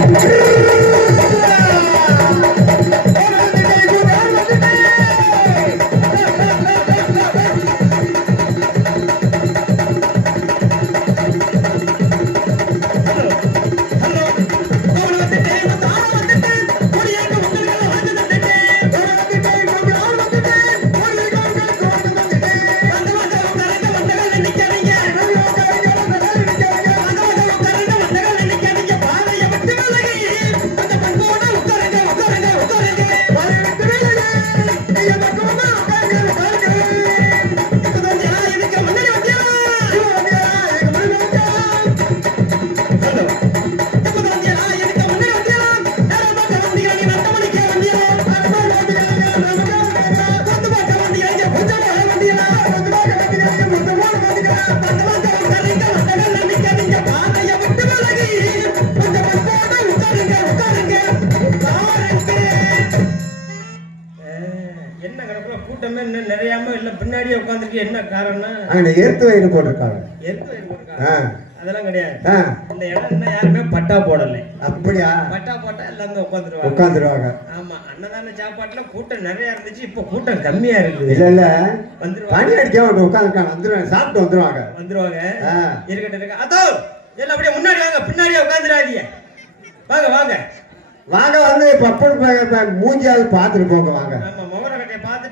Yeah. கூட்டமே இன்னும் நிறையாம இல்ல. பின்னாடியே உட்காந்துருக்கு என்ன காரணம் அங்கே ஏத்து வயிறு போட்டிருக்காங்க. வயலுக்கு இருக்கா? ஆ. அதெல்லாம் கிடையாது. இந்த இடம் இன்னும் யாருமே பட்டா போடல. அப்படியா? பட்டா போட்டா எல்லாம் வந்து உட்காந்துருவாங்க. உட்காந்துருவாங்க. ஆமா அன்னதான சாப்பாட்டுல கூட்டம் நிறைய இருந்துச்சு. இப்ப கூட்டம் கம்மியா இருக்குது. இல்ல இல்ல. வந்துருவாங்க. பனி அடிக்காம உட்காந்துருக்காங்க. வந்துருவாங்க. சாப்பிட்டு வந்துருவாங்க. வந்துருவாங்க. இருக்கட்டும் இருக்க அதோ எல்லாம் அப்படியே முன்னாடி வாங்க. பின்னாடியே உட்காந்துடாதீங்க. வாங்க வாங்க. வாங்க வந்து பப்பன் மூஞ்சியாவது பார்த்துட்டு போங்க வாங்க.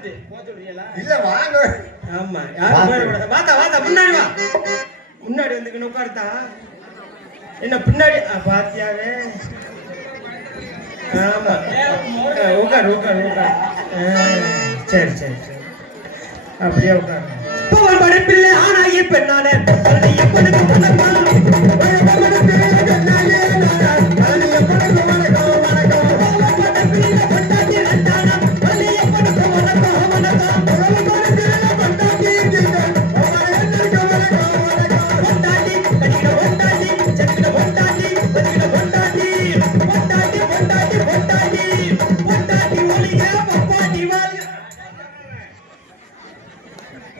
பார்த்துட்டு போக சொல்றீங்களா இல்ல வாங்க. ஆமா. யாரும் போயிடக்கூடாது வாத்தா வாத்தா முன்னாடி வா. முன்னாடி வந்துக்கணும் உட்காருத்தா என்ன பின்னாடி பாத்தியாவே. ஆமா. உட்காரு உட்காரு உட்காரு சரி சரி சரி. அப்படியே உட்காரு படைப்பில்லை ஆனாகி பெண்ணான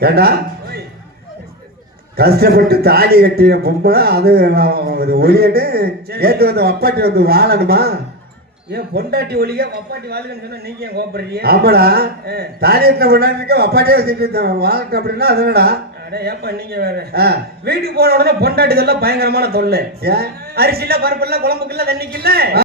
ஏண்டா? கஷ்டப்பட்டு தாலி கட்டின பொம்பளை அது ஒளியட்டு ஏத்து வந்து வப்பாட்டி வந்து வாழணுமா? ஏன் பொண்டாட்டி ஒழிக வப்பாட்டி வாழ்கன்னு சொன்னா நீங்க ஏன் கோபப்படுறீங்க? ஆமாடா. தாலி கட்டின பொண்டாட்டிக்க வப்பாட்டியே வச்சுட்டு வாழட்டும் அப்படின்னா அது என்னடா? அட ஏப்பா நீங்க வேற. வீட்டுக்கு போன உடனே பொண்டாட்டி இதெல்லாம் பயங்கரமான தொல்லை. அரிசி இல்ல பருப்பு இல்ல குழம்புக்கு இல்ல தண்ணிக்கு இல்ல